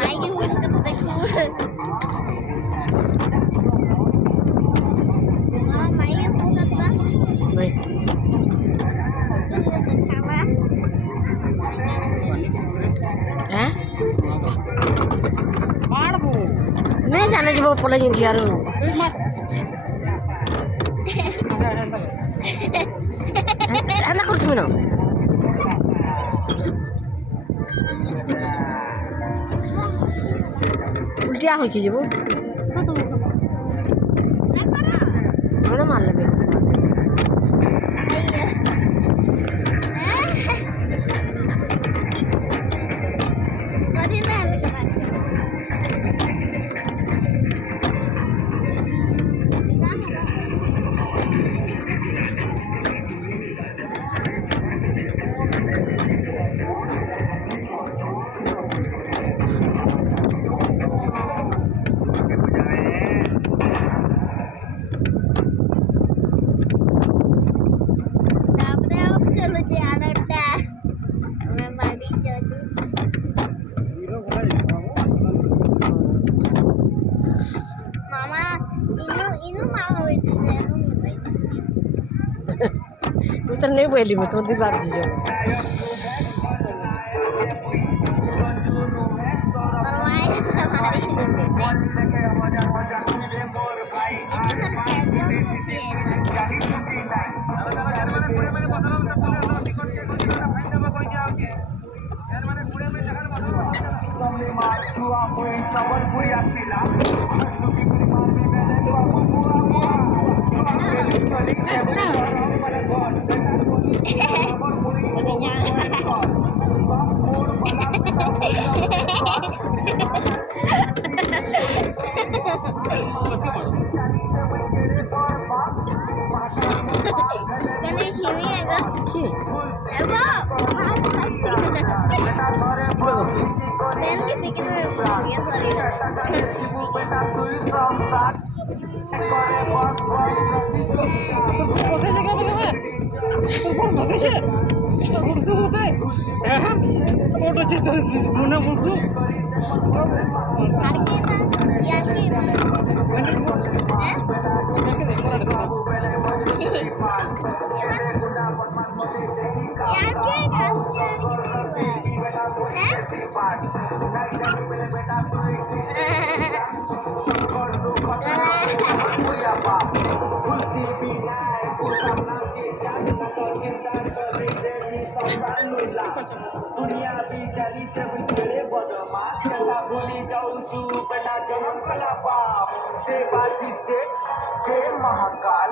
Maiging gusto ko dagkuhan. Maiging sugat ba? May. Ito nga sa tama. Eh? नहीं जाने जब पड़ा जिन यार एना कर তুমি না উল্টিয়া হইছে যাব না মার লাগবে उतर नहीं बोली मैं तो दी बात जी फोटो चित्र मुना बोलछु दुनिया भी जली से बिछड़े बदमा चला भूली जाऊं तू बेटा जन्म कला बाप से बात से महाकाल